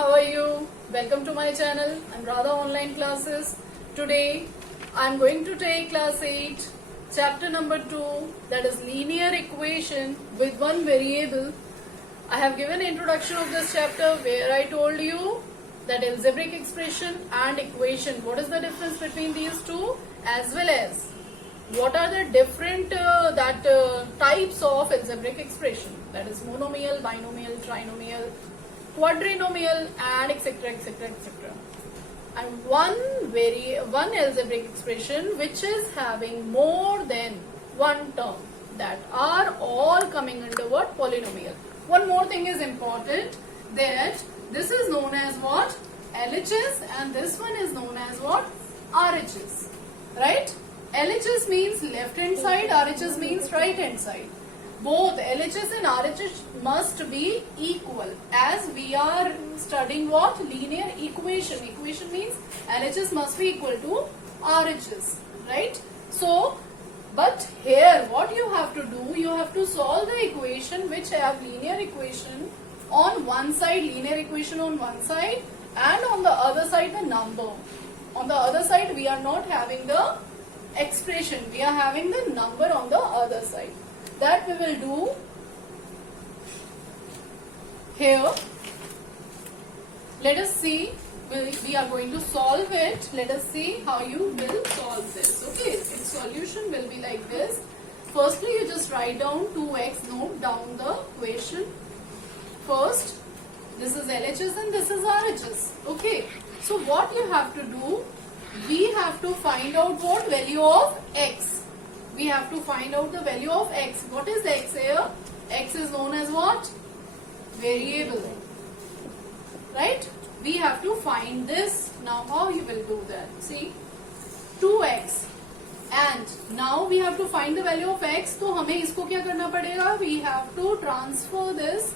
how are you? Welcome to my channel. I'm Radha Online Classes. Today I'm going to take class 8, chapter number 2, that is linear equation with one variable. I have given introduction of this chapter where I told you that algebraic expression and equation, what is the difference between these two, as well as what are the different types of algebraic expression, that is monomial, binomial, trinomial, quadrinomial, and etc. And one algebraic expression which is having more than one term, that are all coming under what? Polynomial. One more thing is important, that this is known as what? LHS, and this one is known as what? RHS. Right? LHS means left hand side, RHS means right hand side. Both LHS and RHS must be equal, as we are studying what? Linear equation. Equation means LHS must be equal to RHS. Right? So, but here what you have to do, you have to solve the equation which have linear equation on one side, linear equation on one side, and on the other side the number. On the other side we are not having the expression, we are having the number on the other side. That we will do here. Let us see, we are going to solve it. Let us see how you will solve this. Okay, its solution will be like this. Firstly, you just write down 2x, note down the equation. First, this is LHS and this is RHS. Okay, so what you have to do, we have to find out what value of x. We have to find out the value of x. What is x here? X is known as what? Variable. Right? We have to find this. Now how you will do that? See, 2x. And now we have to find the value of x. तो हमें इसको क्या करना पड़ेगा? We have to transfer this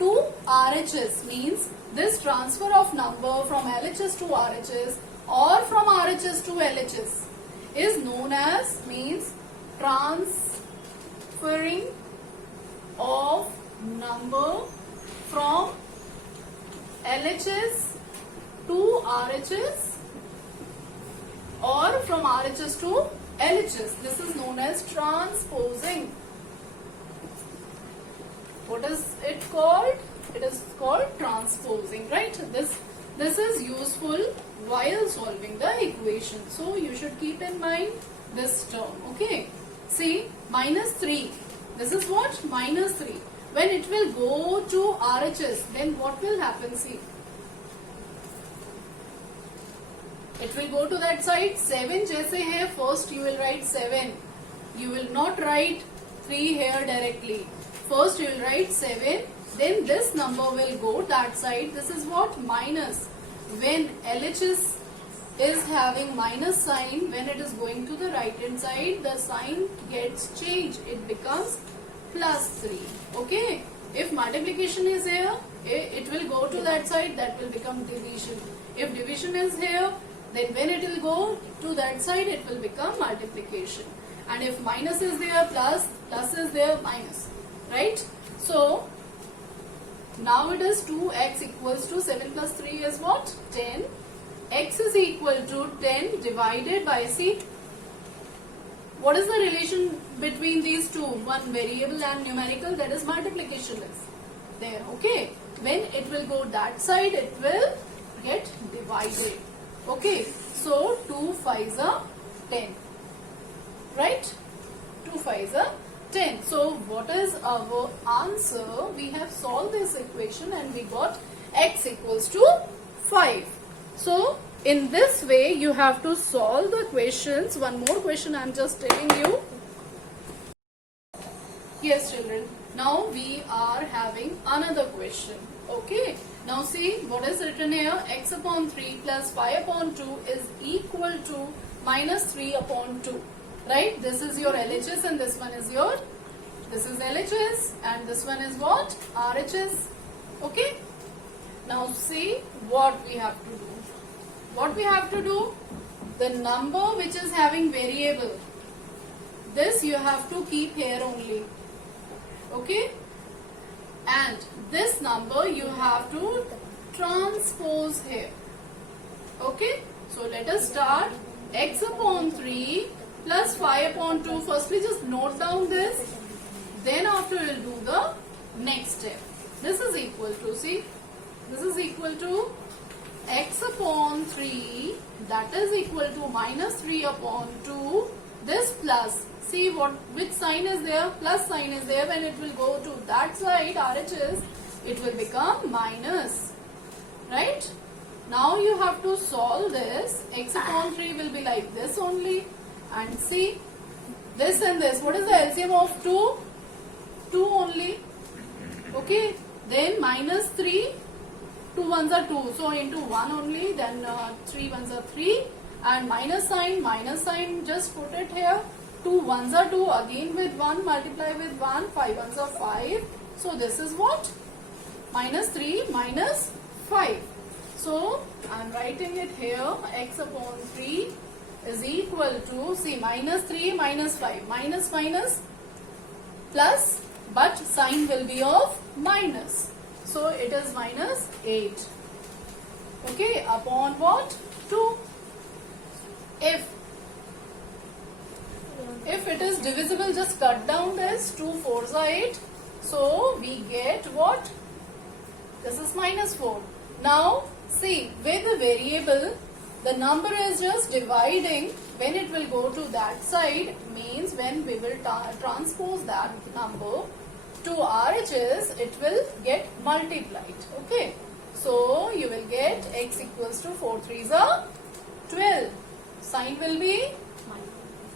to RHS. Means this transfer of number from LHS to RHS or from RHS to LHS is known as, means transferring of number from LHS to RHS or from RHS to LHS. This is known as transposing. What is it called? It is called transposing, right? This is useful while solving the equation. So you should keep in mind this term. Okay. See, minus 3. This is what? Minus 3. When it will go to RHS, then what will happen? See, it will go to that side. 7 जैसे है, first you will write 7. You will not write 3 here directly. First you will write 7. Then this number will go that side. This is what? Minus. When LHS is having minus sign, when it is going to the right hand side, the sign gets changed. It becomes plus 3. Okay. If multiplication is here, it will go to that side. That will become division. If division is here, then when it will go to that side, it will become multiplication. And if minus is there, plus is there, minus. Right? So, now it is 2x equals to 7 plus 3 is what? 10. X is equal to 10 divided by, see, what is the relation between these two? One variable and numerical, that is multiplication is there. Okay. When it will go that side, it will get divided. Okay. So 2 5s are 10. Right? 2 5s are 10. So what is our answer? We have solved this equation and we got x equals to 5. So in this way you have to solve the questions. One more question I am just telling you. Yes children, now we are having another question. Okay. Now see what is written here. X upon 3 plus 5 upon 2 is equal to minus 3 upon 2. Right? This is your LHS and this one is your, this is LHS and this one is what? RHS. Okay. Now see what we have to do. What we have to do? The number which is having variable, this you have to keep here only. Okay. And this number you have to transpose here. Okay, so let us start. X upon 3 plus 5 upon 2. Firstly, just note down this. Then after we'll do the next step. This is equal to, see, this is equal to x upon 3, that is equal to minus 3 upon 2. This plus, see which sign is there? Plus sign is there. When it will go to that side, RHS, it will become minus. Right? Now you have to solve this. X upon 3 will be like this only. And see, this and this. What is the LCM of 2? 2 only. Okay. Then minus 3. 2 ones are 2. So into 1 only. Then 3 ones are 3. And minus sign, just put it here. 2 ones are 2. Again with 1, multiply with 1. 5 ones are 5. So this is what? Minus 3 minus 5. So I am writing it here. X upon 3 is equal to, see, minus 3 minus 5. Minus plus, but sign will be of minus. So it is minus 8. Okay, upon what? 2. If it is divisible, just cut down this. 2 4s are 8. So we get what? This is minus 4. Now see, with the variable, the number is just dividing. When it will go to that side, means when we will transpose that number to RHS, it will get multiplied. Okay. So you will get x equals to 4 3s are 12. Sign will be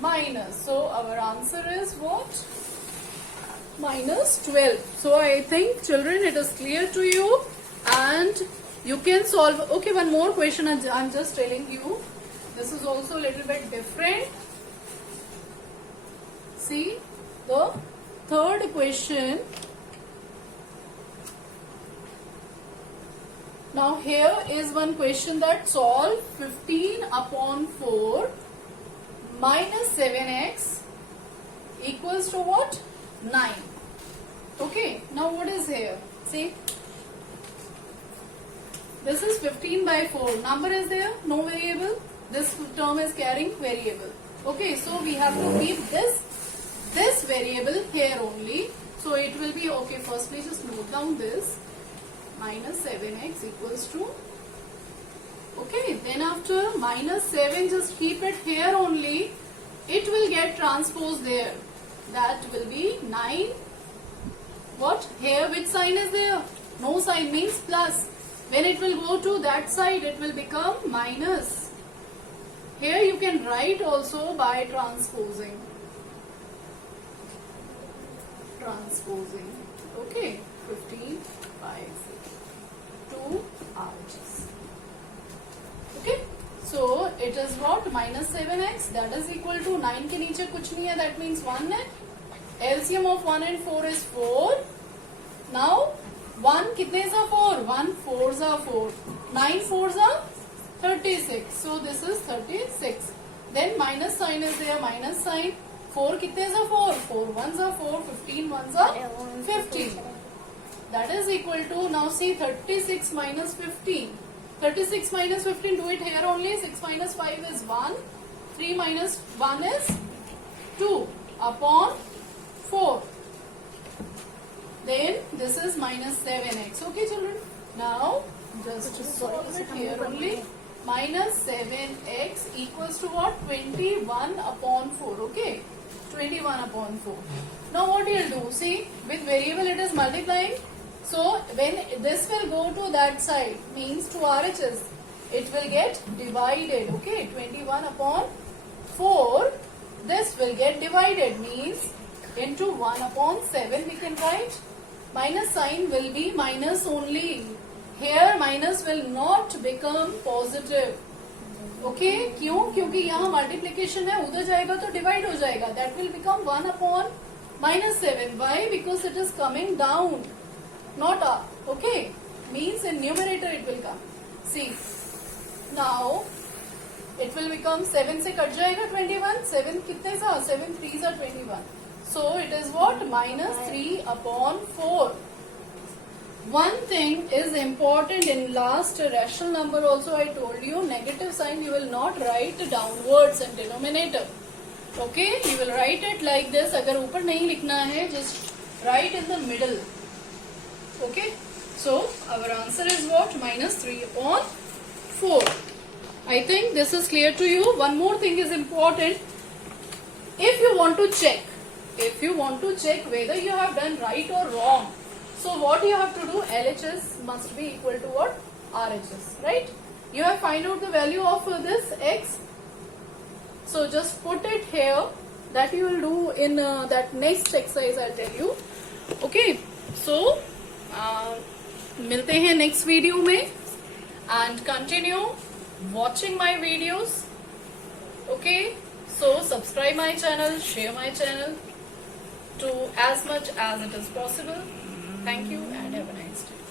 minus. So our answer is what? Minus 12. So I think, children, it is clear to you and you can solve. Okay, one more question I'm just telling you. This is also a little bit different. See, the third question. Now here is one question that solve 15 upon 4 minus 7x equals to what? 9. Okay, now what is here? See, this is 15 by 4. Number is there? No variable. This term is carrying variable. Okay, so we have to keep this variable here only. So it will be, okay, firstly just note down this. Minus 7x equals to, okay, then after minus 7, just keep it here only. It will get transposed there. That will be 9. What? Here which sign is there? No sign, means plus. When it will go to that side, it will become minus. Here you can write also by transposing. Okay, 15 by 2 RHS. Okay, so it is what? Minus 7x, that is equal to 9 के नीचे कुछ नहीं है, that means 1 है. LCM of 1 and 4 is 4. Now 1 कितने सा 4? 1 4s are 4. 9 4s are 36. So this is 36. Then minus sign is there, minus sign. 4 कितने सा 4? 4 1s are 4. 15 1s are 15. That is equal to, now see, 36 minus 15. 36 minus 15, do it here only. 6 minus 5 is 1. 3 minus 1 is 2 upon 4. Then this is minus 7x. Okay, children. Now just solve it here only. Minus 7x equals to what? 21 upon 4. Okay, 21 upon 4. Now what you will do? See, with variable it is multiplying. So when this will go to that side, means to RHS, it will get divided. Okay, 21 upon 4. This will get divided, means into 1 upon 7 we can write. Minus sign will be minus only. Here minus will not become positive. Okay, क्यों? क्योंकि यहाँ multiplication है, उधर जाएगा तो divide हो जाएगा. That will become 1 upon minus 7. Why? Because it is coming down, not up. Okay, means in numerator it will come. See, now it will become 7 से कट जाएगा 21. 7 कितने सा? 7 3s are 21. So it is what? Minus 3 upon 4. One thing is important in last rational number also I told you, negative sign you will not write downwards in denominator. Okay, you will write it like this. अगर ऊपर नहीं लिखना है, just write in the middle. Okay, so our answer is what? -3/4. I think this is clear to you. One more thing is important. If you want to check whether you have done right or wrong, so what you have to do, LHS must be equal to what? RHS, right? You have find out the value of this x. So just put it here. That you will do in that next exercise I'll tell you. Okay. So मिलते हैं next video में, and continue watching my videos. Okay. So subscribe my channel, share my channel to as much as it is possible. Thank you and have a nice day.